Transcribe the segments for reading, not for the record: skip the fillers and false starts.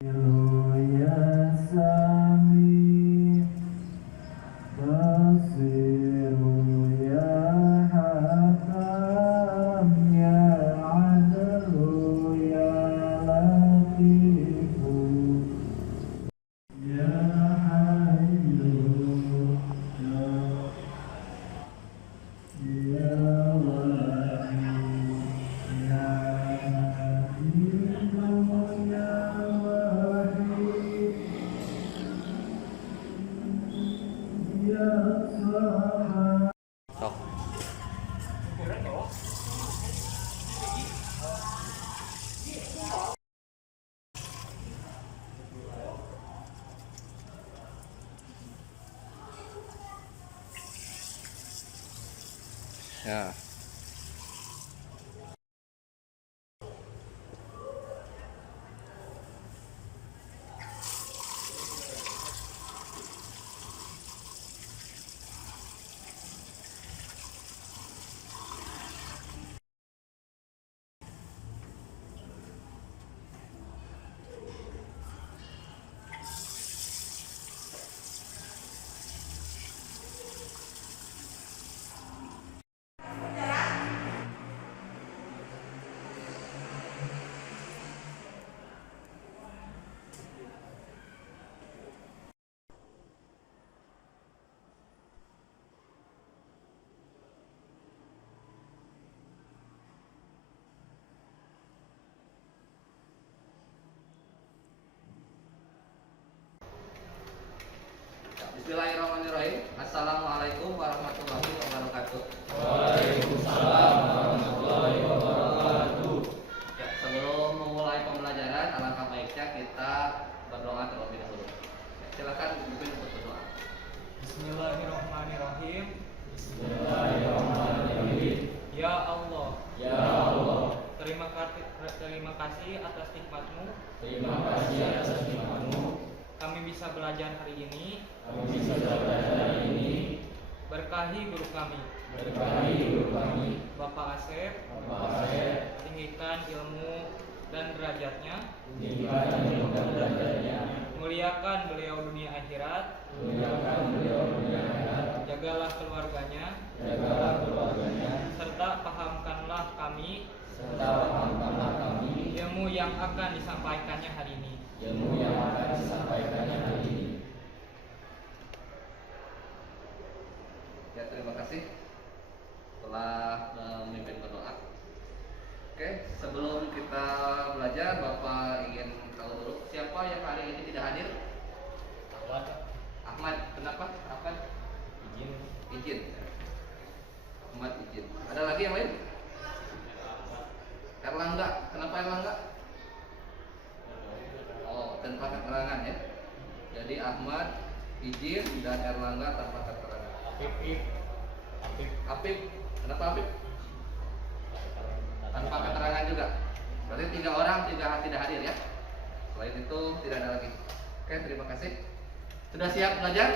Ya. Bismillahirrahmanirrahim. Assalamualaikum warahmatullahi wabarakatuh. Waalaikumsalam warahmatullahi wabarakatuh. Ya, sebelum memulai pembelajaran, alangkah baiknya kita berdoa terlebih dahulu. Ya, silakan mungkin untuk berdoa. Bismillahirrahmanirrahim. Bismillahirrahmanirrahim. Ya Allah, Ya Allah, terima kasih atas nikmat-Mu. terima kasih atas nikmat-Mu. Kami bisa belajar hari ini. Kami bisa belajar hari ini. Berkahi guru kami, Berkahi guru kami, Bapak Asep. Bapak Asep, Tinggikan ilmu dan derajatnya. tinggikan ilmu dan derajatnya. Muliakan beliau dunia akhirat. Muliakan beliau dunia akhirat. Jagalah keluarganya. Jagalah keluarganya. Serta pahamkanlah kami Serta pahamkanlah kami ilmu yang akan disampaikannya hari ini. ilmu yang akan disampaikannya hari ini. Ya, terima kasih telah memimpin berdoa. Oke, sebelum kita belajar, Bapak ingin tahu dulu siapa yang hari ini tidak hadir? Ahmad. Kenapa? Ahmad? Izin. Ahmad izin. Ada lagi yang lain? Erlangga. Kenapa Erlangga? Oh, tanpa keterangan ya. Jadi Ahmad izin dan Erlangga tanpa keterangan. Apip. Kenapa Apip? Tanpa keterangan juga. Berarti 3 orang tidak hadir ya. Selain itu tidak ada lagi. Oke, terima kasih. Sudah siap belajar?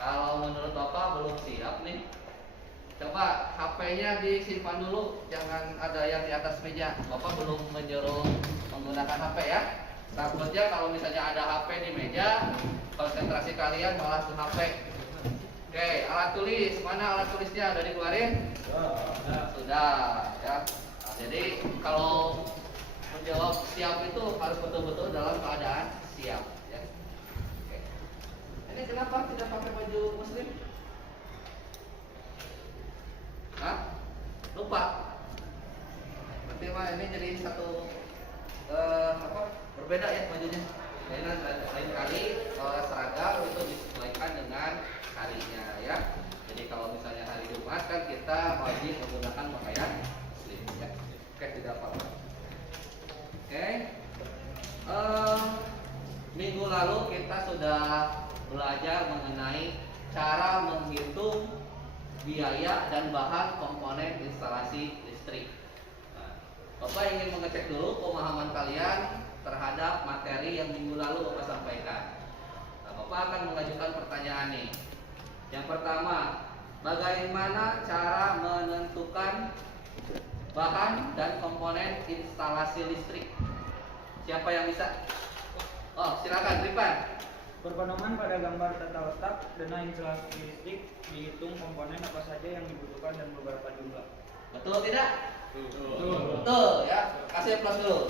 Kalau menurut Bapak belum siap nih, coba HP-nya disimpan dulu, jangan ada yang di atas meja. Bapak belum menyuruh menggunakan HP ya. Takutnya kalau misalnya ada HP di meja, konsentrasi kalian malah ke HP. Oke, alat tulis, mana alat tulisnya? Udah dikeluarin? Sudah ya. Nah, jadi kalau menjawab siap itu harus betul-betul dalam keadaan siap ya. Oke. Ini kenapa tidak pakai baju muslim? Hah? Lupa. Berarti mah ini jadi satu berbeda ya bajunya. Jadi lain kali seragam itu disesuaikan dengan harinya ya. Jadi kalau misalnya hari Jumat kan kita wajib menggunakan pakaian muslim ya. Oke, tidak apa-apa. Oke. Minggu lalu kita sudah belajar mengenai cara menghitung biaya dan bahan komponen instalasi listrik. Nah, Bapak ingin mengecek dulu pemahaman kalian terhadap materi yang minggu lalu Bapak sampaikan. Nah, Bapak akan mengajukan pertanyaan nih. Yang pertama, bagaimana cara menentukan bahan dan komponen instalasi listrik? Siapa yang bisa? Oh, silakan Ripan. Berpedoman pada gambar tata letak dana instalasi listrik dihitung komponen apa saja yang dibutuhkan dan beberapa jumlah. Betul tidak? Betul. Betul ya. Kasih plus dulu.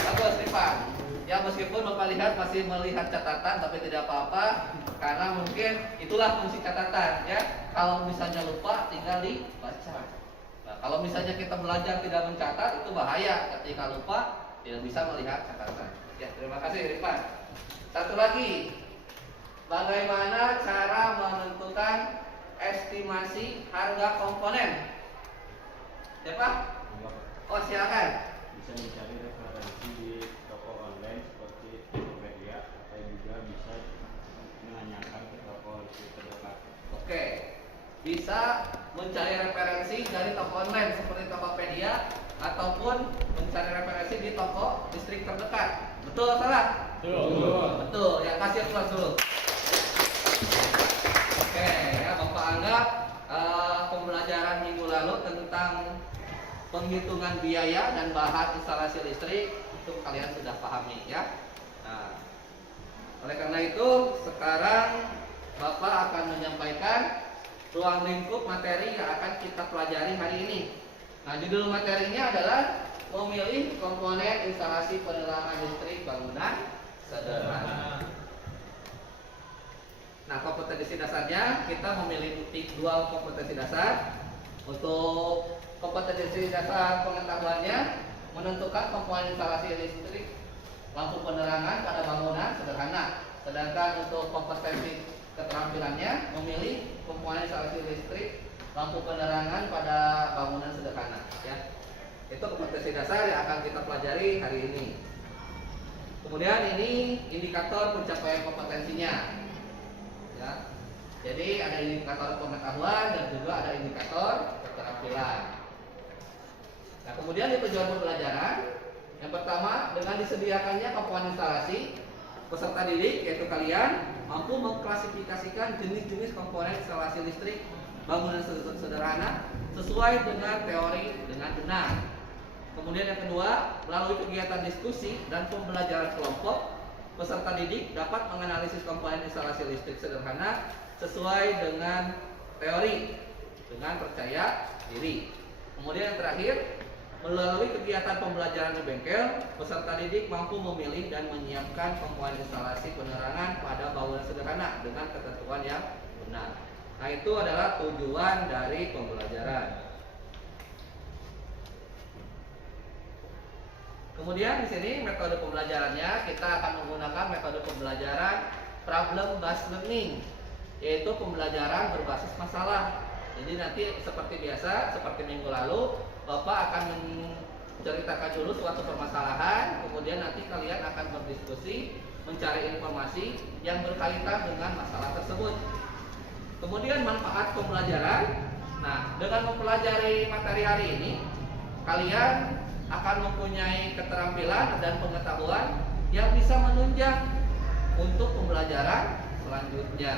Bagus Ripan. Ya meskipun Bapak lihat masih melihat catatan tapi tidak apa-apa karena mungkin itulah fungsi catatan ya. Kalau misalnya lupa tinggal dibaca. Nah, kalau misalnya kita belajar tidak mencatat itu bahaya ketika lupa tidak bisa melihat catatan. Ya, terima kasih Ripan. Satu lagi. Bagaimana cara menentukan estimasi harga komponen? Siapa? Oh, silakan. Bisa mencari referensi di toko online seperti Tokopedia atau juga bisa menanyakan ke toko listrik terdekat. Oke. Bisa mencari referensi dari toko online seperti Tokopedia ataupun mencari referensi di toko listrik terdekat. Betul atau salah? Betul. Betul. Ya, kasih plus dulu. Oke, ya Bapak anggap pembelajaran minggu lalu tentang penghitungan biaya dan bahan instalasi listrik itu kalian sudah pahami ya. Nah, oleh karena itu sekarang Bapak akan menyampaikan ruang lingkup materi yang akan kita pelajari hari ini. Nah, judul materinya adalah memilih komponen instalasi penerangan listrik bangunan sederhana. Nah, kompetensi dasarnya kita memiliki dua kompetensi dasar. Untuk kompetensi dasar pengetahuannya menentukan komponen instalasi listrik lampu penerangan pada bangunan sederhana. Sedangkan untuk kompetensi keterampilannya memilih komponen instalasi listrik lampu penerangan pada bangunan sederhana. Ya, itu kompetensi dasar yang akan kita pelajari hari ini. Kemudian ini indikator pencapaian kompetensinya. Ya. Jadi ada indikator pengetahuan dan juga ada indikator keterampilan. Nah, kemudian di tujuan pembelajaran yang pertama dengan disediakannya komponen instalasi, peserta didik yaitu kalian mampu mengklasifikasikan jenis-jenis komponen instalasi listrik bangunan sederhana sesuai dengan teori dengan benar. Kemudian yang kedua, melalui kegiatan diskusi dan pembelajaran kelompok, peserta didik dapat menganalisis komponen instalasi listrik sederhana sesuai dengan teori dengan percaya diri. Kemudian yang terakhir, melalui kegiatan pembelajaran di bengkel, peserta didik mampu memilih dan menyiapkan komponen instalasi penerangan pada bangunan sederhana dengan ketentuan yang benar. Nah, itu adalah tujuan dari pembelajaran. Kemudian di sini metode pembelajarannya kita akan menggunakan metode pembelajaran problem based learning, yaitu pembelajaran berbasis masalah. Jadi nanti seperti biasa, seperti minggu lalu, Bapak akan menceritakan dulu suatu permasalahan, kemudian nanti kalian akan berdiskusi, mencari informasi yang berkaitan dengan masalah tersebut. Kemudian manfaat pembelajaran. Nah, dengan mempelajari materi hari ini, kalian akan mempunyai keterampilan dan pengetahuan yang bisa menunjang untuk pembelajaran selanjutnya,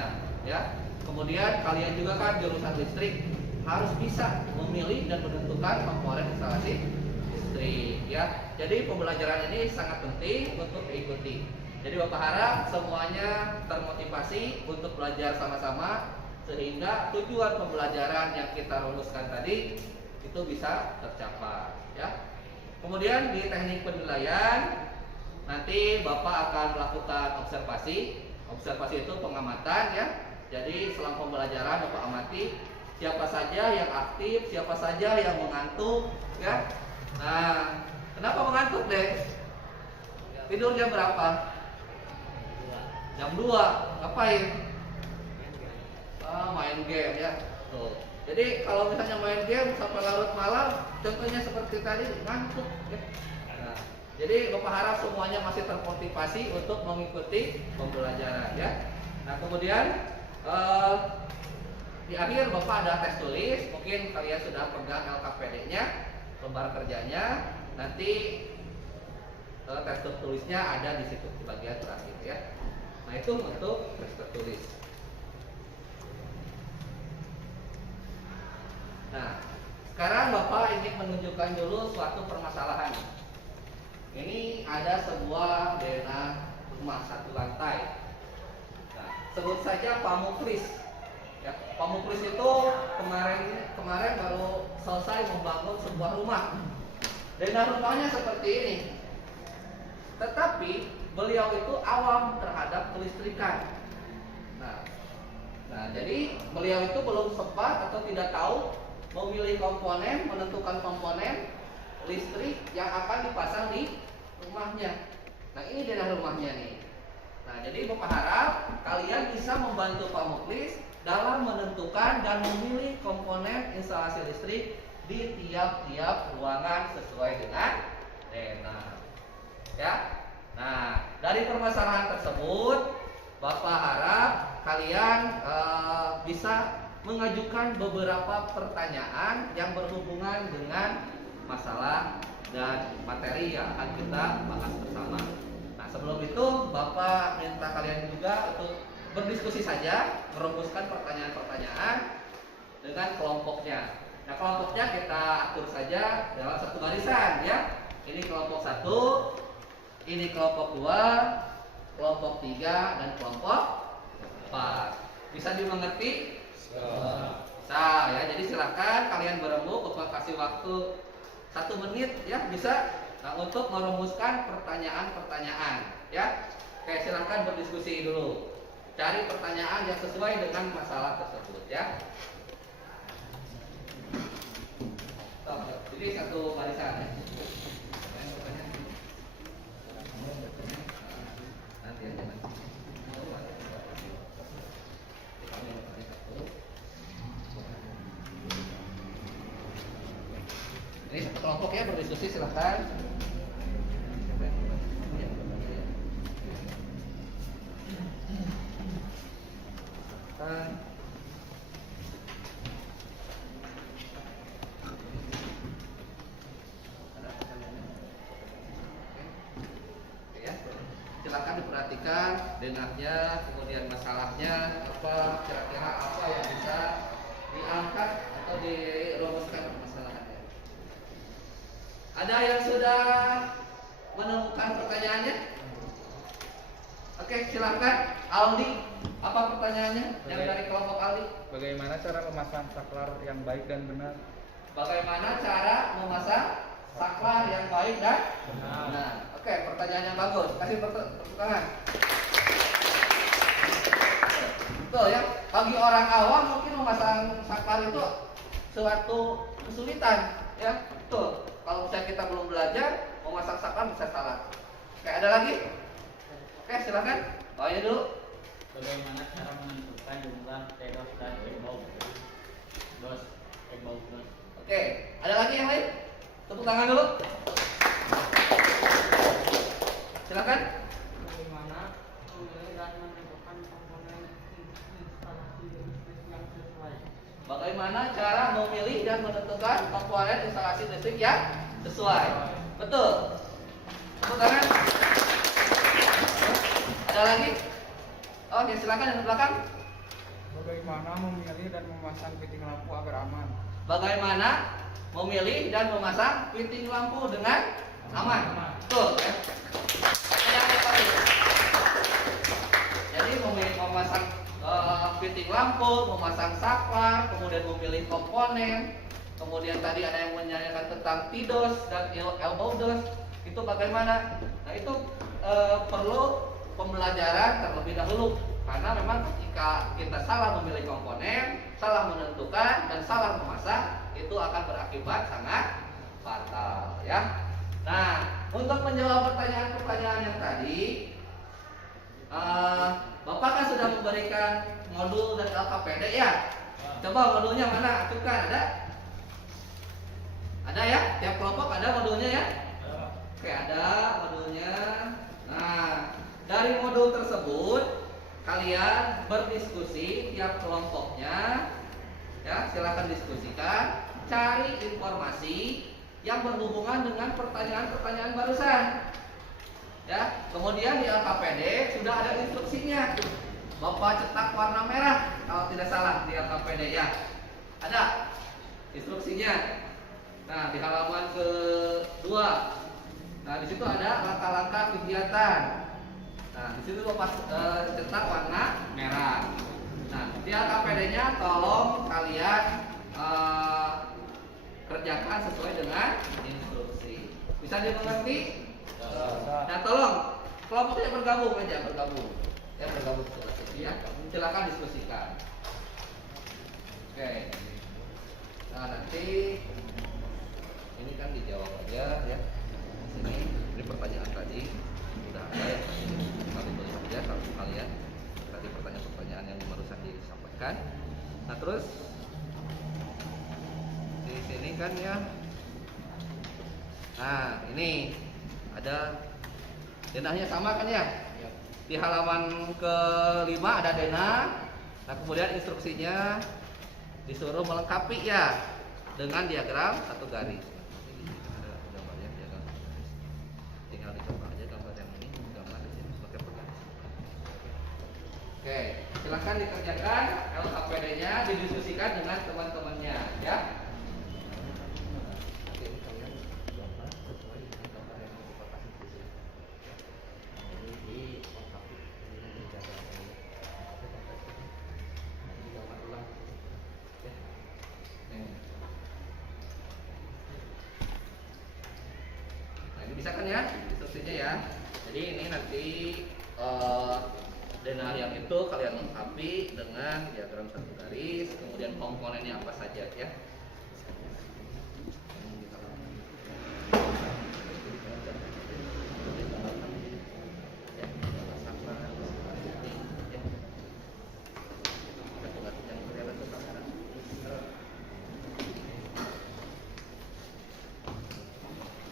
ya. Kemudian kalian juga kan jurusan listrik harus bisa memilih dan menentukan komponen instalasi listrik, ya. Jadi pembelajaran ini sangat penting untuk diikuti. Jadi Bapak harap semuanya termotivasi untuk belajar sama-sama sehingga tujuan pembelajaran yang kita rumuskan tadi itu bisa tercapai, ya. Kemudian di teknik penilaian nanti Bapak akan melakukan observasi. Observasi itu pengamatan, ya. Jadi selama pembelajaran Bapak amati siapa saja yang aktif, siapa saja yang mengantuk, ya. Nah, kenapa mengantuk deh? Tidur jam berapa? Jam 2. Ngapain? Main game, ya. Tuh. Jadi kalau misalnya main game sampai larut malam, contohnya seperti tadi ngantuk, ya. Nah, jadi Bapak harap semuanya masih termotivasi untuk mengikuti pembelajaran, ya. Nah, kemudian di akhir Bapak ada tes tulis, mungkin kalian sudah pegang LKPD-nya, lembar kerjanya, nanti tes tertulisnya ada di situ di bagian terakhir, ya. Nah, itu untuk tes tertulis. Nah, sekarang Bapak ingin menunjukkan dulu suatu permasalahan. ada sebuah denah rumah satu lantai. Nah, sebut saja Pamuklis. Ya, Pamuklis itu kemarin baru selesai membangun sebuah rumah. Denah rumahnya seperti ini. Tetapi beliau itu awam terhadap kelistrikan. Nah, jadi beliau itu belum sempat atau tidak tahu memilih komponen, menentukan komponen listrik yang akan dipasang di rumahnya. Nah, ini denah rumahnya nih. Nah, jadi Bapak harap kalian bisa membantu Pak Muklis dalam menentukan dan memilih komponen instalasi listrik di tiap-tiap ruangan sesuai dengan denah. Ya. Nah, dari permasalahan tersebut Bapak harap kalian bisa mengajukan beberapa pertanyaan yang berhubungan dengan masalah dan materi yang akan kita bahas bersama. Nah, sebelum itu Bapak minta kalian juga untuk berdiskusi saja, merumuskan pertanyaan-pertanyaan dengan kelompoknya. Nah, kelompoknya kita atur saja dalam satu barisan ya. Ini kelompok 1, ini kelompok 2, kelompok 3 dan kelompok 4. Bisa dimengerti? Bisa ya. Jadi silakan kalian berembuk, Bapak kasih waktu 1 menit ya, bisa untuk merumuskan pertanyaan-pertanyaan ya. Oke, silakan berdiskusi dulu. Cari pertanyaan yang sesuai dengan masalah tersebut ya. Jadi satu barisan ya. Nanti aja nanti. Ini satu kelompok ya, berdiskusi silahkan. Silakan diperhatikan denahnya, kemudian masalahnya apa, kira-kira apa yang bisa diangkat atau dirumuskan permasalahannya. Ada yang sudah menemukan pertanyaannya? Oke, silakan Aldi. Apa pertanyaannya yang dari kelompok Aldi? Bagaimana cara memasang saklar yang baik dan benar? Bagaimana cara memasang saklar yang baik dan benar? Oke, pertanyaan yang bagus. Kasih tepuk tangan. Betul ya. Bagi orang awam mungkin memasang saklar itu suatu kesulitan ya. Betul. Kalau misalnya kita belum belajar memasang saklar bisa salah. Oke, ada lagi? Oke, silakan. Oh, ini dulu. Bagaimana cara menentukan jumlah TDOS dan EBOB? Oke, ada lagi yang lain? Tepuk tangan dulu. Silakan. Bagaimana memilih dan menentukan komponen instalasi listrik yang sesuai? Bagaimana cara memilih dan menentukan komponen instalasi listrik yang sesuai? Betul. Tepuk tangan. Ada lagi? Oh, ya silakan yang di belakang. Bagaimana memilih dan memasang fitting lampu agar aman? Bagaimana memilih dan memasang fitting lampu dengan aman? Betul ya. Yang tadi. Jadi memilih memasang fitting lampu, memasang saklar, kemudian memilih komponen, kemudian tadi ada yang menanyakan tentang TDOS dan elbow DOS. Itu bagaimana? Nah, itu perlu pembelajaran terlebih dahulu. Karena memang ketika kita salah memilih komponen, salah menentukan, dan salah memasang, itu akan berakibat sangat fatal ya. Nah, untuk menjawab pertanyaan-pertanyaan yang tadi, Bapak kan sudah memberikan modul dari LKPD ya. Coba modulnya mana? Ajukan, ada? Ada ya? Tiap kelompok ada modulnya ya? Oke, ada modulnya. Nah, dari modul tersebut kalian berdiskusi tiap kelompoknya ya, silakan diskusikan, cari informasi yang berhubungan dengan pertanyaan-pertanyaan barusan ya. Kemudian di LKPD sudah ada instruksinya, Bapak cetak warna merah kalau tidak salah di LKPD ya, ada instruksinya. Nah, di halaman kedua. Nah, di situ ada langkah-langkah kegiatan. Nah, di situ Bapak cetak warna merah. Nah, tiap APD-nya tolong kalian kerjakan sesuai dengan instruksi. Bisa dimengerti? Nah, tolong kelompoknya bergabung aja, bergabung. Ya, bergabung sebelah sini ya. Silakan diskusikan. Oke. Nah, nanti ini kan dijawab aja ya. Di sini ini pertanyaan tadi sudah ada ya. Kali tulis aja kalau kalian tadi pertanyaan-pertanyaan yang barusan disampaikan. Nah, terus di sini kan ya. Nah, ini ada denahnya sama kan ya? Di halaman ke-5 ada denah. Nah, kemudian instruksinya disuruh melengkapi ya dengan diagram satu garis. Ada gambarnya diagram satu garis. Tinggal dicoba aja gambar yang ini, gambar di sini sebagai penggaris. Oke, silakan dikerjakan LKPD-nya, didiskusikan dengan teman-temannya ya. Nanti ini kalian gambar sesuai dengan gambar yang mau Bapak kasih di sini. Nah, ini dilengkapi dengan diagram ini. Nanti digambar ulang ya. Nah, ini bisa kan ya instruksinya ya. Jadi ini nanti denah yang itu kalian lengkapi dengan diagram satu garis, kemudian komponennya apa saja ya.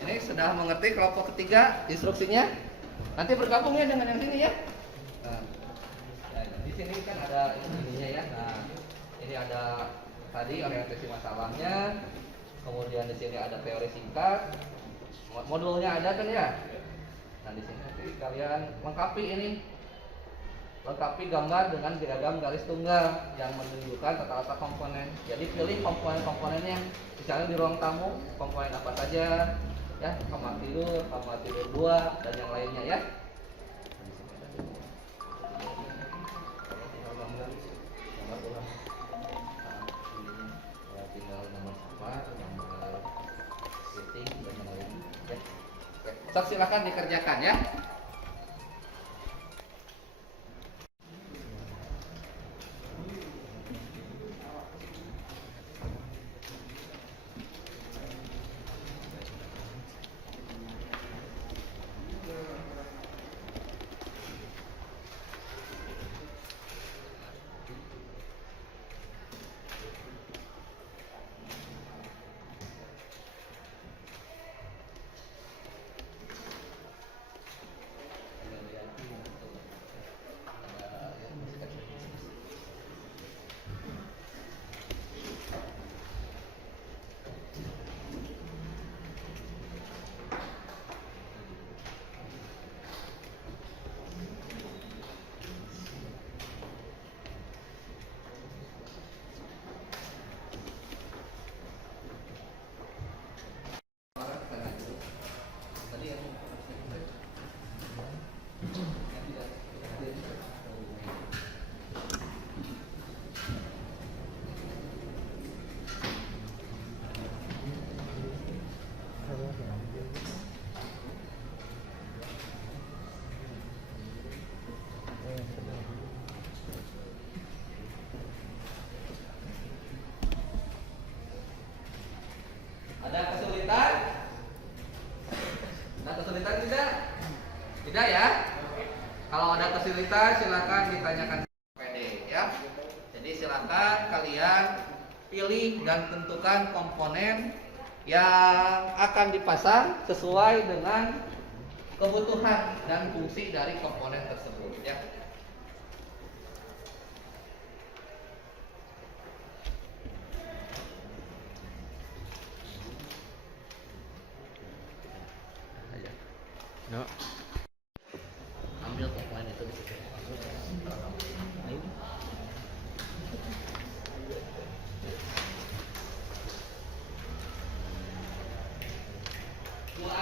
Ini sudah mengerti kelompok ketiga instruksinya? Nanti bergabung ya dengan yang sini ya. Nah, di sini kan ada ininya ya. Nah, ini ada tadi orientasi masalahnya. Kemudian di sini ada teori singkat. Modulnya ada kan ya? Nah, di sini nanti kalian lengkapi ini. Lengkapi gambar dengan diagram garis tunggal yang menunjukkan tata-tata komponen. Jadi pilih komponen-komponennya. Misalnya di ruang tamu, komponen apa saja? Ya, kamar tidur 2 dan yang lainnya ya. Tinggal nomor kamar, nomor setting dan yang lainnya ya. Oke, silakan dikerjakan ya. Ada kesulitan? Ada kesulitan tidak? Tidak ya? Kalau ada kesulitan silakan ditanyakan PD ya. Jadi silakan kalian pilih dan tentukan komponen yang akan dipasang sesuai dengan kebutuhan dan fungsi dari komponen tersebut ya. No. Ambil komponen itu di situ. Dua.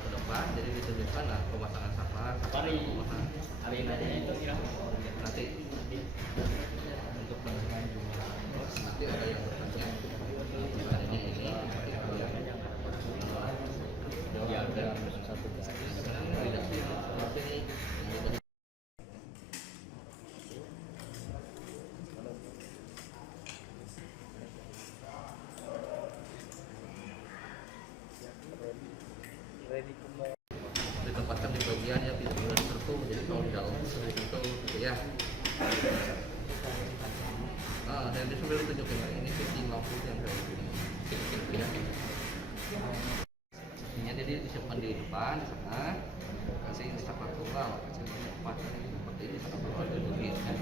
ke depan, jadi ditunjukkan lah pemasangan saklar, Hari ini itu ya. nanti untuk penentuan jumlah bos, nanti ada yang bertanya pertanyaannya ini nanti ada yang Ya, ada satu tidak sini. Ditempatkan di bagian ya pintu tertutup, jadi kalau di dalam seperti itu gitu ya. Nah, dan di sambil ditunjukin ini fitting lampu yang kayak gini ya. Ini jadi disimpan di depan di sana, kasih installer tunggal, kasih tempat seperti ini karena perlu ada duit ya.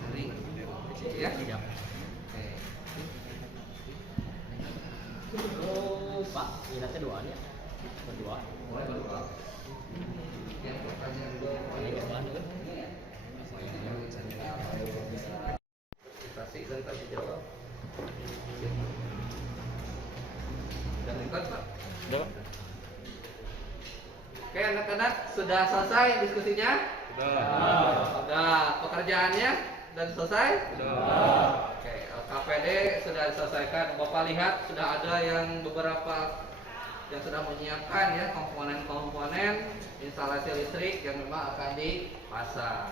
Dari ya. Oke. Pak, ini dua ya. Berdua. Mulai berdua. Yang pertanyaan dua Ini yang mana tuh? kasih dan kasih jawab. Dan ikut Pak. Oke anak-anak sudah selesai diskusinya? Sudah. Pekerjaannya dan selesai? Oke, KPD sudah diselesaikan. Bapak lihat sudah ada yang beberapa yang sudah menyiapkan ya komponen-komponen instalasi listrik yang memang akan dipasang.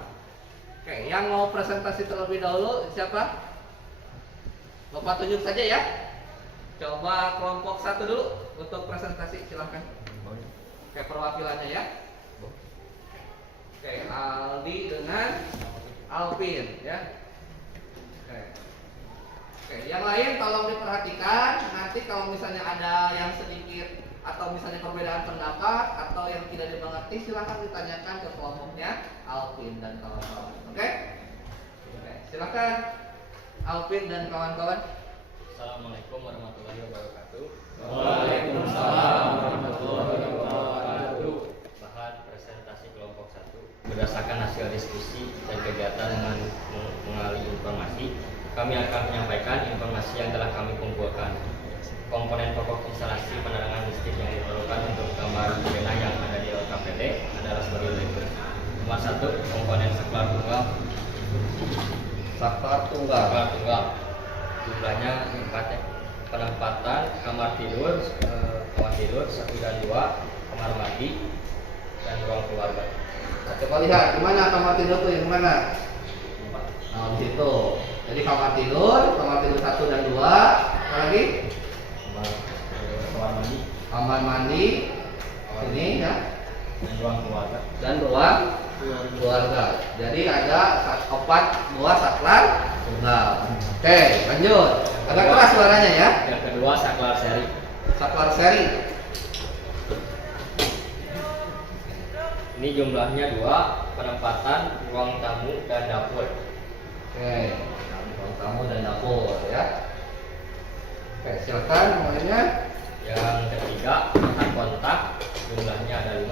Oke, yang mau presentasi terlebih dahulu siapa? Bapak tunjuk saja ya. Coba kelompok 1 dulu untuk presentasi, silahkan. Oke, perwakilannya ya. Oke, Aldi dengan Alvin ya. Oke, yang lain tolong diperhatikan. Nanti kalau misalnya ada yang sedikit atau misalnya perbedaan pendapat atau yang tidak dimengerti, silahkan ditanyakan ke kelompoknya Alvin dan kawan-kawan. Oke, silahkan Alvin dan kawan-kawan. Assalamualaikum warahmatullahi wabarakatuh. Waalaikumsalam warahmatullahi wabarakatuh. Bahan presentasi kelompok 1 berdasarkan hasil diskusi dan kegiatan mengalih informasi, kami akan menyampaikan informasi yang telah kami kumpulkan. Komponen pokok instalasi penerangan listrik yang diperlukan untuk gambar zona yang ada di LKPD adalah sebagai berikut. Nomor 1, komponen saklar tunggal. Saklar tunggal. Jumlahnya 4 ya. Penempatan kamar tidur 1 dan 2, kamar mandi dan ruang keluarga. Nah, coba lihat di mana kamar tidur tuh, yang mana? Nah, di situ. Jadi kamar tidur 1 dan 2, apa lagi? Kamar mandi, ini ya, Dan ruang keluarga. dan ruang keluarga. Jadi ada 4 buah saklar tunggal. Oke, lanjut. Agak keras suaranya ya. Yang kedua, saklar seri. Saklar seri. Ini jumlahnya 2, penempatan ruang tamu dan dapur. Oke, ruang tamu dan dapur ya. Oke, silakan namanya. Yang ketiga, peta kontak, jumlahnya ada 5.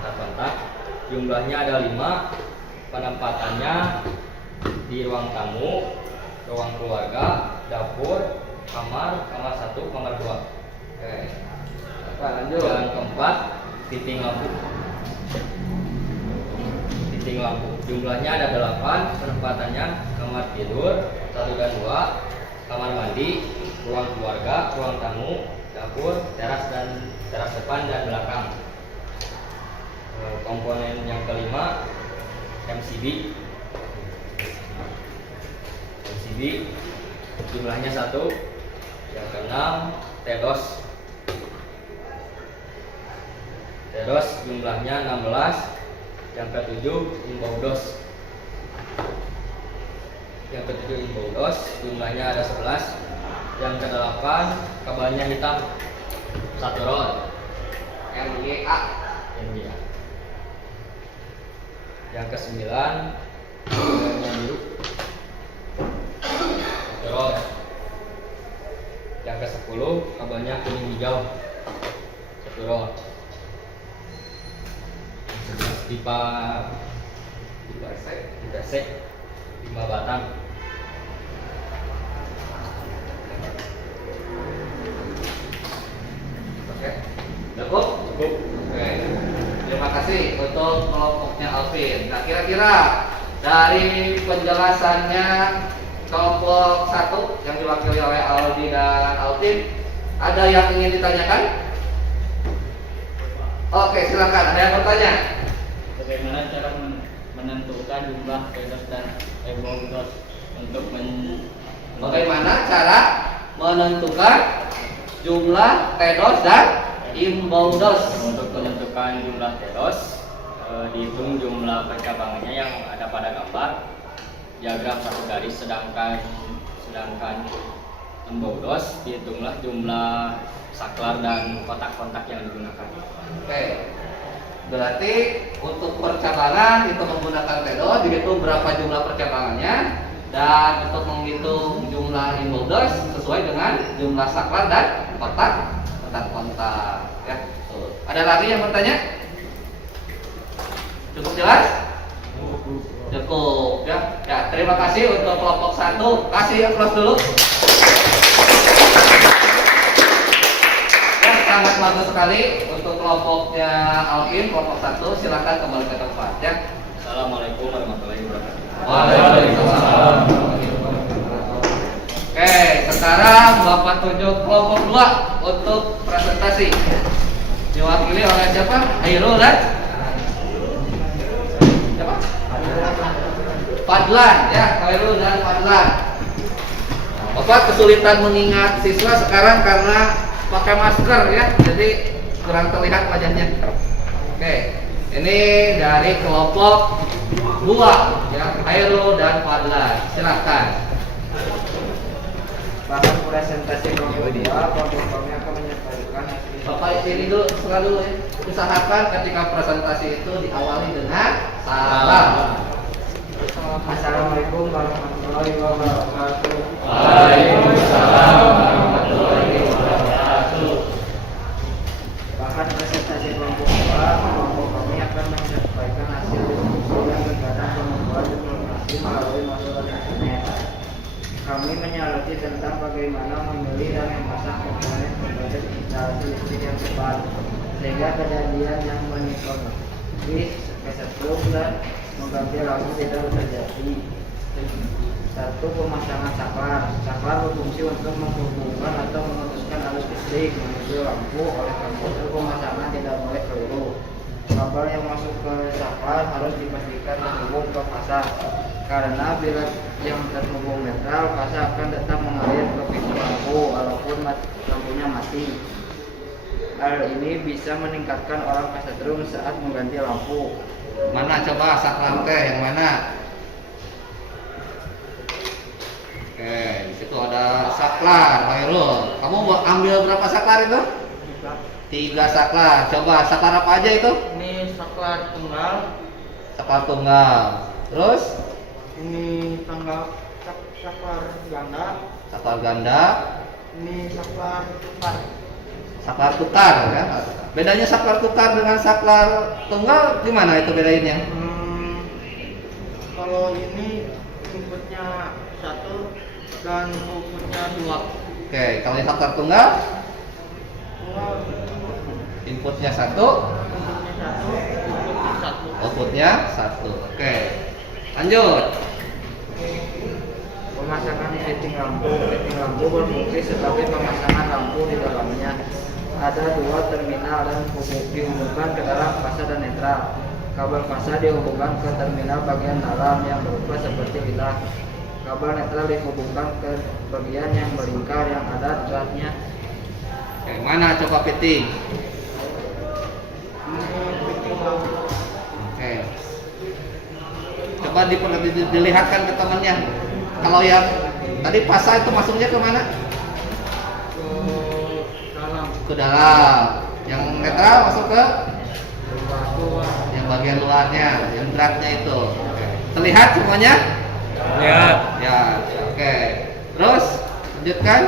Peta kontak, jumlahnya ada 5, penempatannya di ruang tamu, ruang keluarga, dapur, kamar 1, kamar 2. Oke. Apa lanjut? Yang keempat, titik lampu. Titik lampu, jumlahnya ada 8, penempatannya kamar tidur 1 dan 2, kamar mandi, ruang keluarga, ruang tamu, dapur, teras depan dan belakang. Komponen yang kelima, MCB. Jumlahnya 1. Yang keenam, TEDOS. Jumlahnya 16. Yang ketujuh, Inbaudos. Jumlahnya ada 11. Yang kedelapan, kabelnya hitam 1 roll. MYA. Yang ke-9, kabelnya biru 1 roll. Yang ke-10, kabelnya kuning hijau 1 roll. Pipa C 5 batang. Cukup. Oke, terima kasih untuk kelompoknya Alvin. Nah, kira-kira dari penjelasannya kelompok 1 yang diwakili oleh Aldi dan Alvin, ada yang ingin ditanyakan? Oke, silakan. Ada yang bertanya? Bagaimana cara menentukan jumlah tedos dan emboldos untuk Bagaimana cara menentukan jumlah tedos dan imboldos? Untuk menentukan jumlah tedos, dihitung jumlah percabangannya yang ada pada gambar diagram satu garis, sedangkan imboldos dihitunglah jumlah saklar dan kotak-kotak yang digunakan. Oke, berarti untuk percabangan itu menggunakan tedos, dihitung berapa jumlah percabangannya, dan untuk menghitung jumlah imboldos sesuai dengan jumlah saklar dan kotak-kontak. Ya, betul. Ada lagi yang bertanya? Cukup jelas? Cukup ya. Ya, terima kasih untuk kelompok 1. Kasih aplaus dulu. Ya, sangat bagus sekali untuk kelompoknya Alvin, kelompok 1. Silakan kembali ke tempat ya. Assalamualaikum warahmatullahi wabarakatuh. Waalaikumsalam. Oke, sekarang Bapak tunjuk kelompok 2 untuk presentasi. Diwakili oleh siapa? Airul dan siapa? Fadlan ya, Airul dan Fadlan. Bapak kesulitan mengingat siswa sekarang karena pakai masker ya, jadi kurang terlihat wajahnya. Oke, ini dari kelompok 2 ya, Airul dan Fadlan. Silakan. Bahan presentasi kelompok 2, kelompok kami akan menyampaikan hasil. Bapak ini dulu, setelah dulu ya. Usahakan ketika presentasi itu diawali dengan salam. Assalamualaikum warahmatullahi wabarakatuh. Waalaikumsalam warahmatullahi wabarakatuh. Bahan presentasi kelompok 2, kelompok kami akan menyampaikan hasil diskusi dan kegiatan pembuatan informasi melalui modul internet. Kami menyoroti tentang bagaimana memilih dan memasang komponen berbasis instalasi listrik yang tepat sehingga kejadian yang menikonomi kesetrum dan mengganti lampu tidak terjadi. 1. Pemasangan saklar. Saklar berfungsi untuk menghubungkan atau memutuskan arus listrik menuju lampu, oleh karena itu pemasangan tidak boleh keliru. Kabel yang masuk ke saklar harus dipastikan terhubung ke fasa, karena bila yang terhubung netral, fasa akan tetap mengalir ke pintu lampu walaupun lampunya mati. Hal ini bisa meningkatkan orang kesetrum saat mengganti lampu. Mana coba saklar teh yang mana? Oke, di situ ada saklar, Khairul. Kamu mau ambil berapa saklar itu? 3 saklar. Coba saklar apa aja itu? Ini saklar tunggal, Saklar tunggal. Terus ini saklar ganda, saklar ganda, ini saklar tukar. saklar tukar ya. Bedanya saklar tukar dengan saklar tunggal gimana itu bedainnya? Kalau ini inputnya 1 dan outputnya 2. Oke, kalau yang saklar tunggal Tunggal inputnya 1, inputnya 1, outputnya 1. Oke. Lanjut. Pemasangan fitting lampu. Fitting lampu berfungsi sebagai pemasangan lampu di dalamnya. Ada 2 terminal dan dihubungkan ke dalam fasa dan netral. Kabel fasa dihubungkan ke terminal bagian dalam yang berupa seperti lidah. Kabel netral dihubungkan ke bagian yang melingkar yang ada dratnya. Oke, mana coba fitting? Ini fitting lampu. Oke. Coba dilihatkan ke temannya. Kalau yang tadi fasa itu masuknya ke mana? Ke dalam. Ke dalam. Yang netral masuk ke Batu. yang bagian luarnya, yang dratnya itu. Oke. Terlihat semuanya? Lihat. Ya, oke. Terus lanjutkan.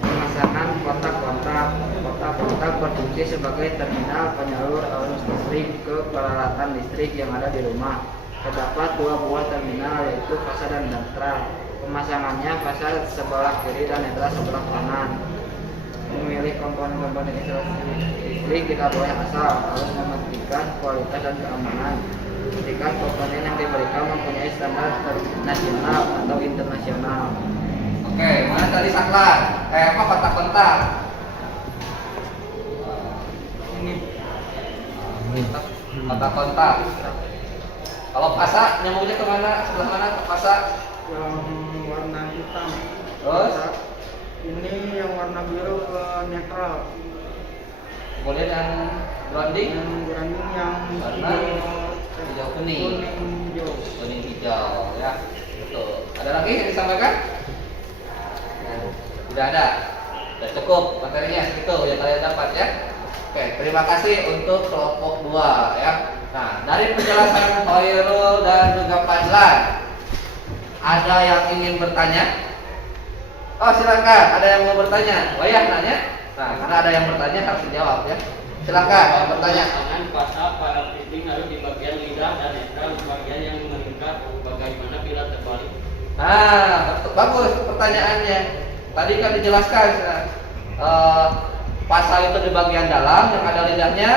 Pemasangan kotak-kotak. Kotak-kotak berfungsi sebagai terminal penyalur arus listrik ke peralatan listrik yang ada di rumah. Terdapat 2 buah terminal, yaitu fasa dan netral. Pemasangannya fasa sebelah kiri dan netral sebelah kanan. Memilih komponen-komponen instalasi listrik tidak boleh asal, harus memastikan kualitas dan keamanan. Pastikan komponen yang diberikan mempunyai standar nasional atau internasional. Oke, mana tadi saklar? Apa kontak-kontak? Kontak-kontak. Kalau pasak nyambungnya kemana? Sebelah mana ke pasak? Yang warna hitam. Terus? Ini yang warna biru ke netral. Kemudian yang grounding? Yang grounding yang Warna hijau kuning. hijau. Kuning hijau ya. Betul. Ada lagi yang disampaikan? Tidak ada. Sudah cukup materinya itu yang kalian dapat ya. Oke, terima kasih untuk kelompok 2 ya. Nah, dari penjelasan Khairul dan juga Fadlan, ada yang ingin bertanya? Oh, silakan. Ada yang mau bertanya? Wayah nanya? Nah, karena ada yang bertanya harus dijawab ya. Silakan yang bertanya. Tangan pasak pada piting harus di bagian lidah dan netral di bagian yang mengikat. Bagaimana bila terbalik? Nah, bagus pertanyaannya. Tadi kan dijelaskan pasal itu di bagian dalam yang ada lidahnya,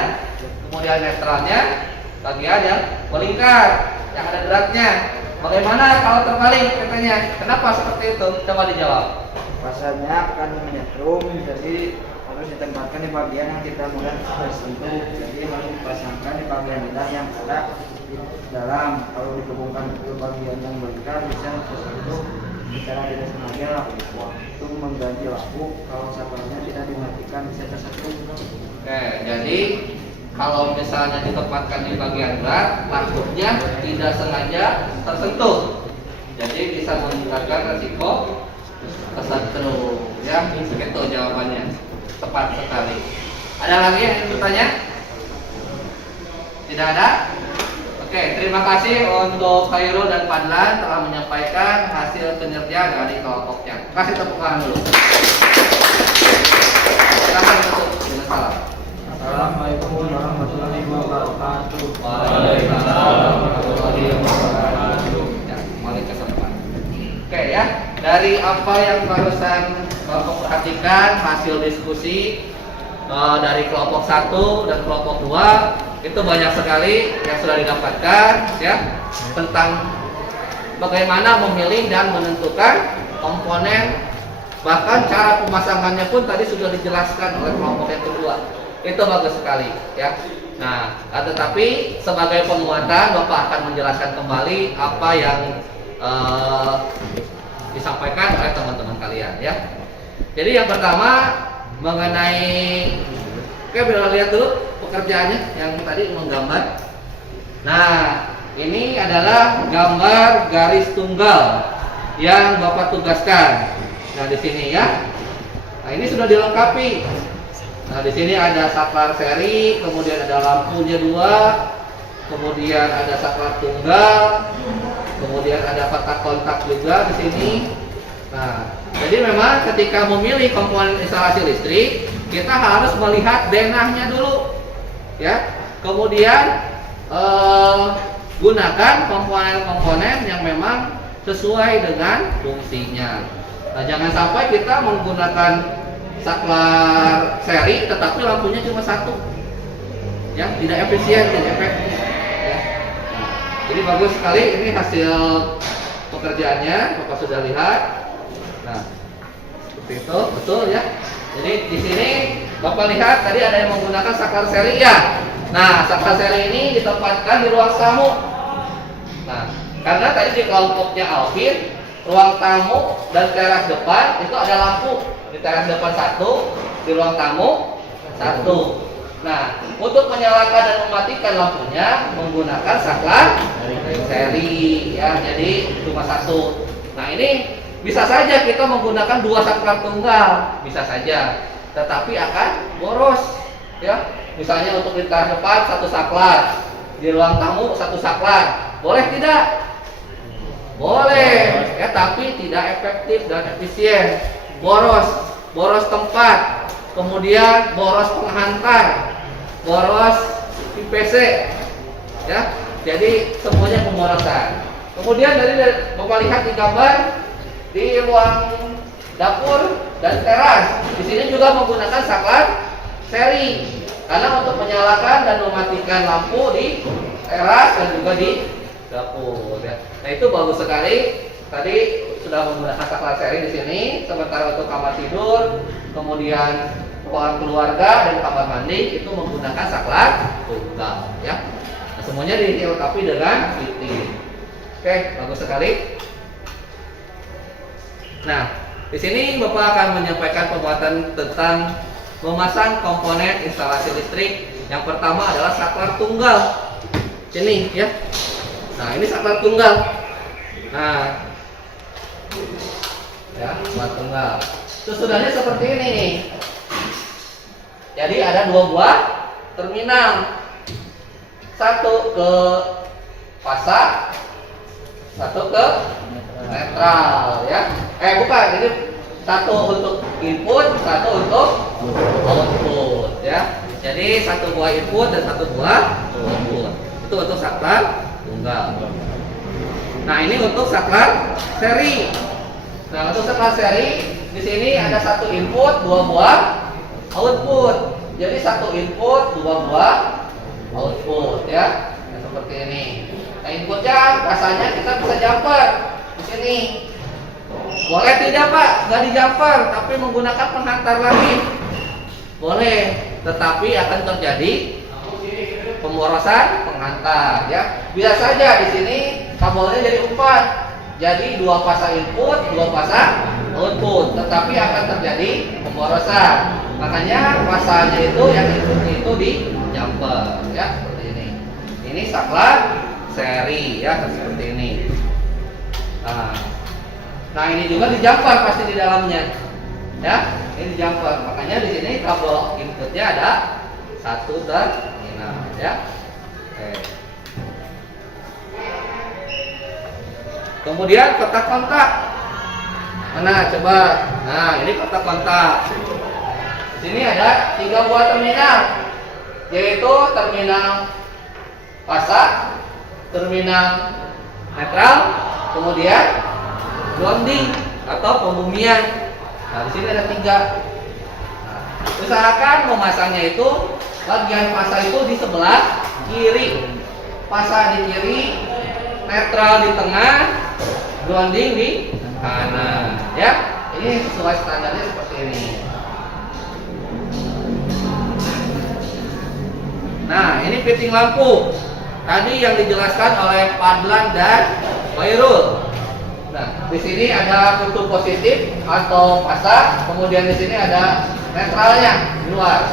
kemudian netralnya bagian yang melingkar, yang ada geraknya. Bagaimana kalau terbalik katanya? Kenapa seperti itu? Coba dijawab. Pasarnya akan menyetrum, jadi harus ditempatkan di bagian yang tidak mudah tersentuh. Jadi harus dipasangkan di bagian lidah yang ada di dalam. Kalau dihubungkan ke bagian yang melingkar bisa tersentuh secara tidak sengaja waktu mengganti lampu. Kalau saklarnya tidak dimatikan bisa tersentuh. Oke, jadi kalau misalnya ditempatkan di bagian gerak, lampunya tidak sengaja tersentuh. Jadi bisa meningkatkan resiko kesentuh. Ya, begitu jawabannya. Tepat sekali. Ada lagi yang ingin bertanya? Tidak ada? Oke, terima kasih untuk Khairul dan Fadlan telah menyampaikan hasil kinerja dari kelompoknya. Kasih tepuk tangan dulu. Silakan tutup dengan salam. Assalamualaikum warahmatullahi wabarakatuh. Waalaikumsalam warahmatullahi wabarakatuh. Ya, waalaikumsalam. Oke ya, dari apa yang barusan Bapak perhatikan hasil diskusi dari kelompok 1 dan kelompok 2 itu banyak sekali yang sudah didapatkan ya tentang bagaimana memilih dan menentukan komponen, bahkan cara pemasangannya pun tadi sudah dijelaskan oleh kelompok yang kedua. Itu bagus sekali ya. Nah, tetapi sebagai penguatan Bapak akan menjelaskan kembali apa yang disampaikan oleh teman-teman kalian ya. Jadi yang pertama mengenai, oke, bila lihat dulu pekerjaannya yang tadi menggambar. Nah, ini adalah gambar garis tunggal yang Bapak tugaskan. Nah, di sini ya. Nah, ini sudah dilengkapi. Nah, di sini ada saklar seri, kemudian ada lampunya 2, kemudian ada saklar tunggal, kemudian ada kotak kontak juga di sini. Nah, jadi memang ketika memilih komponen instalasi listrik, kita harus melihat denahnya dulu, ya. Kemudian gunakan komponen-komponen yang memang sesuai dengan fungsinya. Nah, jangan sampai kita menggunakan saklar seri tetapi lampunya cuma 1, ya, tidak efisien, tidak efektif. Ya. Nah, jadi bagus sekali ini hasil pekerjaannya, Bapak sudah lihat. Nah, seperti itu, betul ya. Jadi di sini Bapak lihat tadi ada yang menggunakan saklar seri ya. Nah, saklar seri ini ditempatkan di ruang tamu. Nah, karena tadi di kelompoknya Alvin, ruang tamu dan teras depan itu ada lampu. Di teras depan 1, di ruang tamu 1. Nah, untuk menyalakan dan mematikan lampunya menggunakan saklar seri ya. Jadi cuma 1. Nah, ini bisa saja kita menggunakan 2 saklar tunggal, bisa saja, tetapi akan boros ya. Misalnya untuk di teras depan 1 saklar, di ruang tamu 1 saklar, boleh tidak? Boleh ya, tapi tidak efektif dan efisien. Boros tempat, kemudian boros penghantar, boros IPC ya. Jadi semuanya pemborosan. Kemudian dari Bapak lihat di gambar di ruang dapur dan teras. Di sini juga menggunakan saklar seri karena untuk menyalakan dan mematikan lampu di teras dan juga di dapur. Ya. Nah itu bagus sekali. Tadi sudah menggunakan saklar seri di sini. Sementara untuk kamar tidur, kemudian ruang keluarga dan kamar mandi itu menggunakan saklar tunggal. Ya. Nah, semuanya dilengkapi dengan fitting. Oke, bagus sekali. Nah, di sini Bapak akan menyampaikan pembuatan tentang memasang komponen instalasi listrik. Yang pertama adalah saklar tunggal. Ini ya. Nah, ini saklar tunggal. Nah, ya, saklar tunggal. Sesudahnya seperti ini nih. Jadi ada dua buah terminal. Satu ke pasar, satu ke netral ya. Bukan, ini satu untuk input, satu untuk output ya. Jadi satu buah input dan satu buah output. Itu untuk saklar tunggal. Nah, ini untuk saklar seri. Nah, untuk saklar seri di sini ada satu input, dua buah output. Jadi satu input, dua buah output ya. Nah, seperti ini. Nah, inputnya rasanya kita bisa jumper di sini. Boleh tidak Pak? Nggak di jumper, tapi menggunakan penghantar lagi. Boleh, tetapi akan terjadi pemborosan penghantar ya. Bisa saja di sini kabelnya jadi 4. Jadi 2 pasang input, 2 pasang output, tetapi akan terjadi pemborosan. Makanya pasangnya itu yang inputnya itu di jumper ya, seperti ini. Ini saklar seri ya, seperti ini. Nah ini juga di jumper pasti di dalamnya ya, ini di jumper. Makanya di sini kabel inputnya ada satu terminal ya. Oke. Kemudian kotak kontak. Mana coba? Nah ini kotak kontak. Di sini ada 3 buah terminal, yaitu terminal pasar, terminal netral, kemudian grounding atau pembumian. Nah, di sini ada 3. Nah, usahakan memasangnya itu bagian pasar itu di sebelah kiri, pasar di kiri, netral di tengah, grounding di kanan. Ya, ini sesuai standarnya seperti ini. Nah, ini fitting lampu. Tadi yang dijelaskan oleh Padlan dan Wairul. Nah, di sini ada kutub positif atau pasar, kemudian di sini ada netralnya di luar.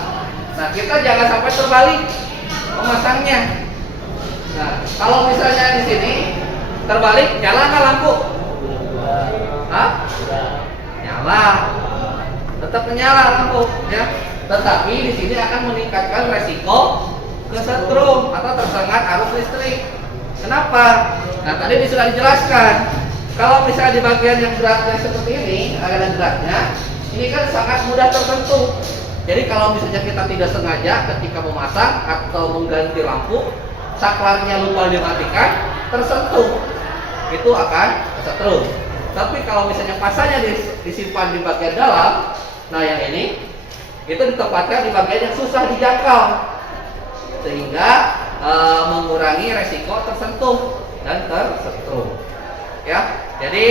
Nah, kita jangan sampai terbalik memasangnya. Nah, kalau misalnya di sini terbalik, nyala nggak lampu? Hah? Nyala. Tetap menyala lampu, ya. Tetapi di sini akan meningkatkan resiko kesetrum atau tersengat arus listrik. Kenapa? Nah, tadi sudah dijelaskan. Kalau misalnya di bagian yang beratnya seperti ini, ada beratnya, ini kan sangat mudah tersentuh. Jadi kalau misalnya kita tidak sengaja ketika memasang atau mengganti lampu, saklarnya lupa dimatikan, tersentuh, itu akan kesetrum. Tapi kalau misalnya pasarnya disimpan di bagian dalam, nah yang ini, itu ditempatkan di bagian yang susah dijangkau, sehingga mengurangi resiko tersentuh dan tersetrum. Ya, jadi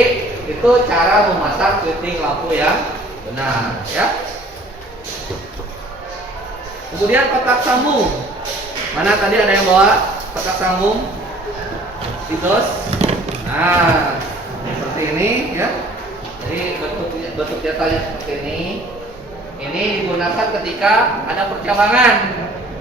itu cara memasang fitting lampu yang benar. Ya. Kemudian kotak sambung. Mana tadi ada yang bawa kotak sambung? Tidos. Nah, seperti ini ya. Jadi bentuk jatahnya seperti ini. Ini digunakan ketika ada percabangan.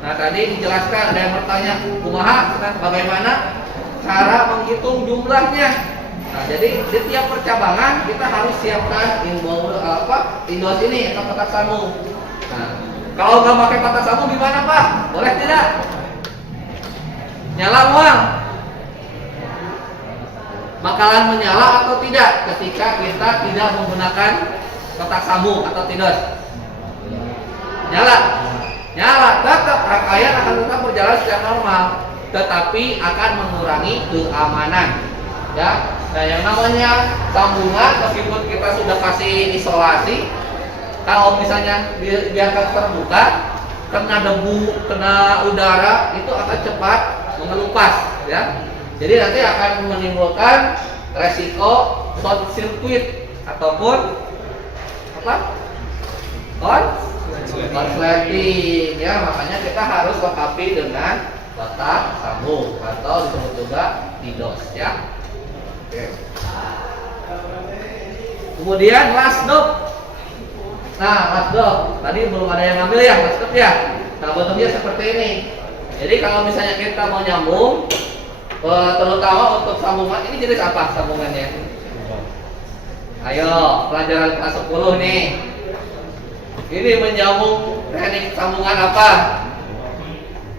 Nah, tadi dijelaskan ada yang bertanya, kumaha, bagaimana cara menghitung jumlahnya? Nah, jadi di tiap percabangan kita harus siapkan indos ini atau kotak sambung. Nah, kalau nggak pakai kotak sambung gimana Pak? Boleh tidak? Nyala uang? Bakalan menyala atau tidak ketika kita tidak menggunakan kotak sambung atau tidak? Nyala, nyala. Tetap rangkaian akan tetap berjalan secara normal, tetapi akan mengurangi keamanan. Ya, Nah, yang namanya sambungan meskipun kita sudah kasih isolasi, kalau misalnya biarkan terbuka, kena debu, kena udara, itu akan cepat mengelupas, ya. Jadi nanti akan menimbulkan resiko short circuit ataupun apa? Korsleting, ya. Makanya kita harus lengkapi dengan kotak sambung atau disebut juga DDoS, ya. Oke. Kemudian last stop. Nah, last stop. Tadi belum ada yang ngambil ya, last stop ya. Nah, bentuknya seperti ini. Jadi kalau misalnya kita mau nyambung, terutama untuk sambungan, ini jenis apa sambungannya? Ayo, pelajaran kelas 10 nih. Ini menyambung teknik sambungan apa?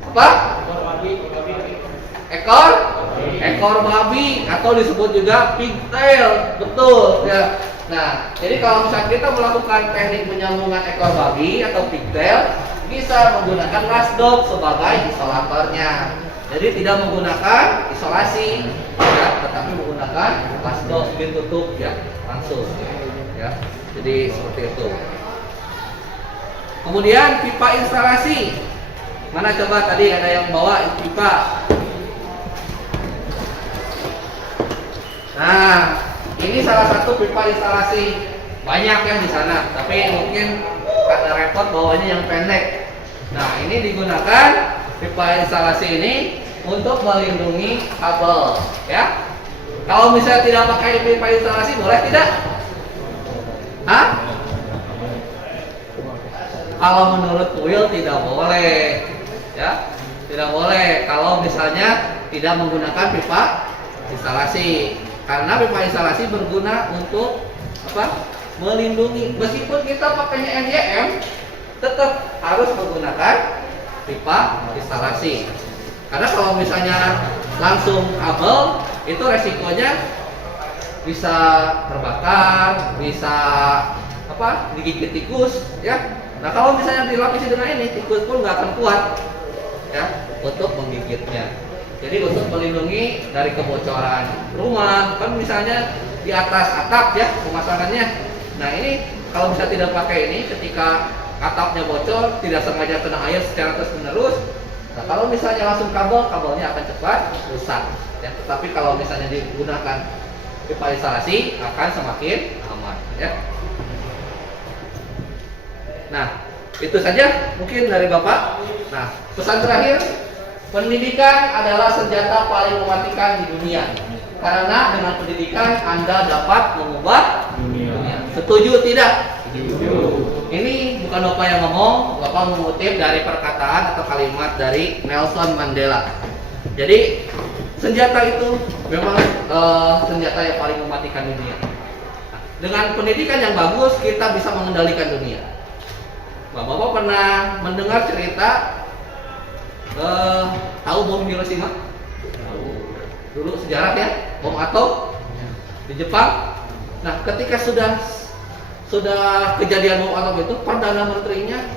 Apa? Ekor babi atau disebut juga pigtail, betul ya. Nah, jadi kalau misalnya kita melakukan teknik penyambungan ekor babi atau pigtail, bisa menggunakan lasdop sebagai isolatornya. Jadi tidak menggunakan isolasi, ya, tetapi menggunakan lasdop tutup ya langsung, ya. Jadi seperti itu. Kemudian pipa instalasi. Mana coba tadi ada yang bawa pipa? Nah, ini salah satu pipa instalasi. Banyak yang di sana, tapi mungkin karena repot bawanya yang pendek. Nah, ini digunakan pipa instalasi ini untuk melindungi kabel, ya. Kalau misalnya tidak pakai pipa instalasi, boleh tidak? Hah? Kalau menurut Will tidak boleh, ya. Tidak boleh kalau misalnya tidak menggunakan pipa instalasi. Karena pipa instalasi berguna untuk apa? Melindungi. Meskipun kita pakainya NYM, tetap harus menggunakan pipa instalasi. Karena kalau misalnya langsung kabel, itu resikonya bisa terbakar, bisa apa? Digigit tikus, ya. Nah, kalau misalnya dilapisi dengan ini, tikus pun nggak akan kuat, ya, untuk menggigitnya. Jadi untuk melindungi dari kebocoran rumah, kan misalnya di atas atap ya pemasangannya. Nah, ini kalau misalnya tidak pakai ini, ketika atapnya bocor, tidak sengaja kena air secara terus-menerus. Nah, kalau misalnya langsung kabelnya akan cepat rusak. Ya, tetapi kalau misalnya digunakan pipa instalasi akan semakin aman. Ya. Nah, itu saja mungkin dari Bapak. Nah, pesan terakhir. Pendidikan adalah senjata paling mematikan di dunia. Karena dengan pendidikan Anda dapat mengubah dunia. Setuju tidak? Setuju. Ini bukan Bapak yang ngomong, Bapak mengutip dari perkataan atau kalimat dari Nelson Mandela. Jadi senjata itu memang senjata yang paling mematikan dunia. Dengan pendidikan yang bagus kita bisa mengendalikan dunia. Bapak pernah mendengar cerita tahu bom Hiroshima? Dulu sejarah ya, bom atom di Jepang. Nah, ketika sudah kejadian bom atom itu, Perdana Menterinya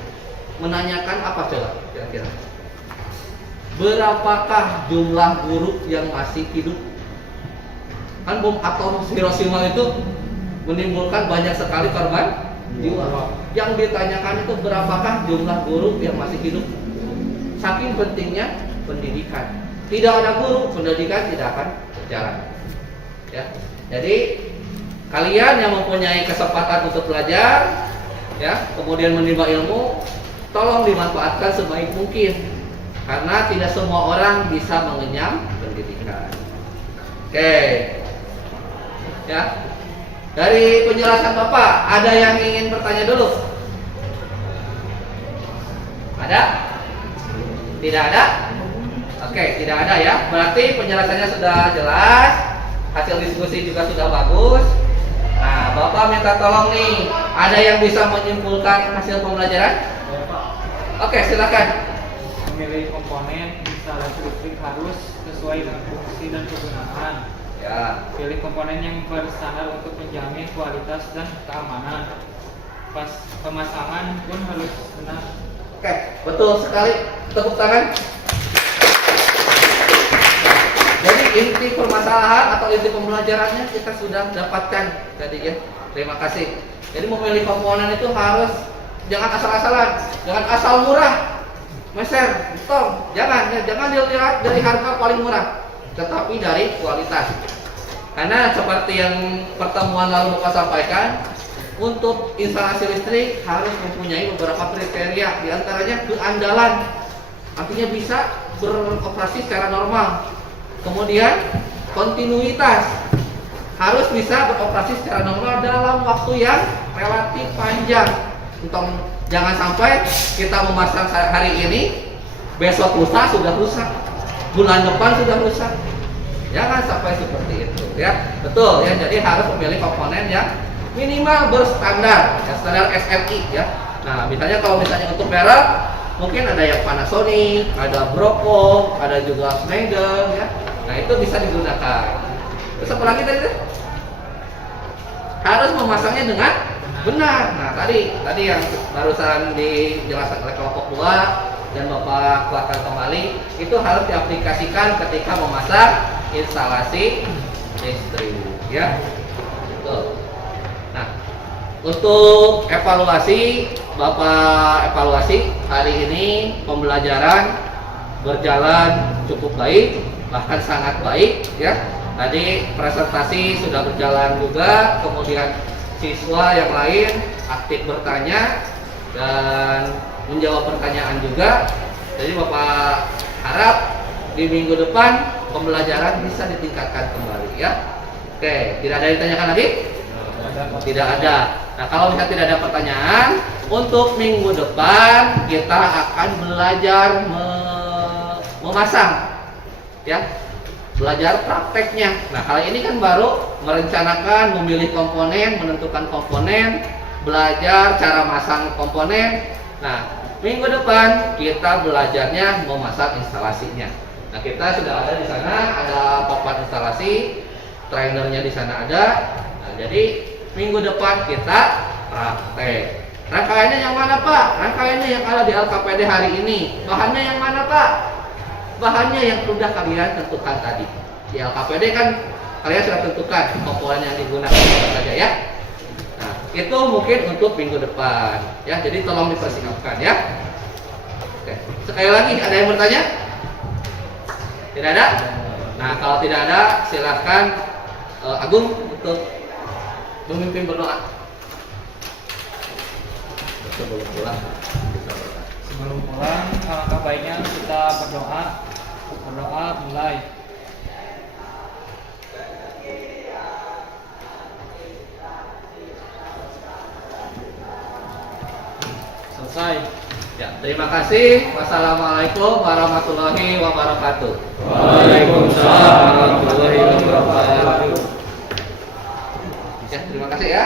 menanyakan apa coba kira-kira? Berapakah jumlah guru yang masih hidup? Kan bom atom Hiroshima itu menimbulkan banyak sekali korban jiwa. Yang ditanyakan itu berapakah jumlah guru yang masih hidup? Saking pentingnya pendidikan. Tidak ada guru, pendidikan tidak akan berjalan. Ya. Jadi kalian yang mempunyai kesempatan untuk belajar, ya, kemudian menimba ilmu, tolong dimanfaatkan sebaik mungkin. Karena tidak semua orang bisa mengenyam pendidikan. Oke. Ya. Dari penjelasan Bapak, ada yang ingin bertanya dulu? Ada? Tidak ada? Oke, tidak ada ya. Berarti penjelasannya sudah jelas, hasil diskusi juga sudah bagus. Nah, Bapak minta tolong nih, ada yang bisa menyimpulkan hasil pembelajaran? Oke, silakan. Memilih komponen instalasi listrik harus sesuai dengan fungsi dan kegunaan. Ya. Pilih komponen yang berstandar untuk menjamin kualitas dan keamanan. Pas pemasangan pun harus benar. Oke, betul sekali. Tepuk tangan. Jadi inti permasalahan atau inti pembelajarannya kita sudah dapatkan tadi ya. Terima kasih. Jadi memilih komponen itu harus jangan asal-asalan, jangan asal murah, meser, tong, jangan dilihat dari harga paling murah, tetapi dari kualitas. Karena seperti yang pertemuan lalu Bapak sampaikan, untuk instalasi listrik harus mempunyai beberapa kriteria, diantaranya keandalan, artinya bisa beroperasi secara normal. Kemudian kontinuitas, harus bisa beroperasi secara normal dalam waktu yang relatif panjang. Jangan sampai kita memasang hari ini, besok lusa sudah rusak, bulan depan sudah rusak. Jangan sampai seperti itu ya. Betul ya, jadi harus memilih komponen yang minimal berstandar, ya, standar SMI ya. Nah, misalnya kalau misalnya untuk merek, mungkin ada yang Panasonic, ada Broco, ada juga Schneider ya. Nah, itu bisa digunakan. Terus apa lagi tadi? Harus memasangnya dengan benar. Nah, tadi yang barusan dijelaskan oleh kelompok 2 dan Bapak kuatkan kembali, itu harus diaplikasikan ketika memasang instalasi listrik ya. Betul. Nah, untuk evaluasi, Bapak evaluasi hari ini pembelajaran berjalan cukup baik, bahkan sangat baik ya. Tadi presentasi sudah berjalan juga, kemudian siswa yang lain aktif bertanya dan menjawab pertanyaan juga. Jadi Bapak harap di minggu depan pembelajaran bisa ditingkatkan kembali ya. Oke, tidak ada yang ditanyakan lagi? Tidak ada. Nah, kalau misalnya tidak ada pertanyaan, untuk minggu depan kita akan belajar memasang ya. Belajar prakteknya. Nah, kali ini kan baru merencanakan, memilih komponen, menentukan komponen, belajar cara masang komponen. Nah, minggu depan kita belajarnya memasang instalasinya. Nah, kita sudah ada di sana, ada papan instalasi, trainernya di sana ada. Nah, jadi minggu depan kita praktek. Rangkaiannya yang mana, Pak? Rangkaiannya yang ada di LKPD hari ini. Bahannya yang mana, Pak? Bahannya yang sudah kalian tentukan tadi. Di LKPD kan kalian sudah tentukan komponen yang digunakan saja ya. Nah, itu mungkin untuk minggu depan ya. Jadi tolong dipersiapkan ya. Oke. Sekali lagi, ada yang bertanya? Tidak ada? Nah, kalau tidak ada, silakan Agung untuk memimpin berdoa. Sebelum pulang. Sebelum pulang, alangkah baiknya kita berdoa mulai. Selesai. Ya, terima kasih. Wassalamualaikum warahmatullahi wabarakatuh. Waalaikumsalam warahmatullahi wabarakatuh. Ya, terima kasih ya.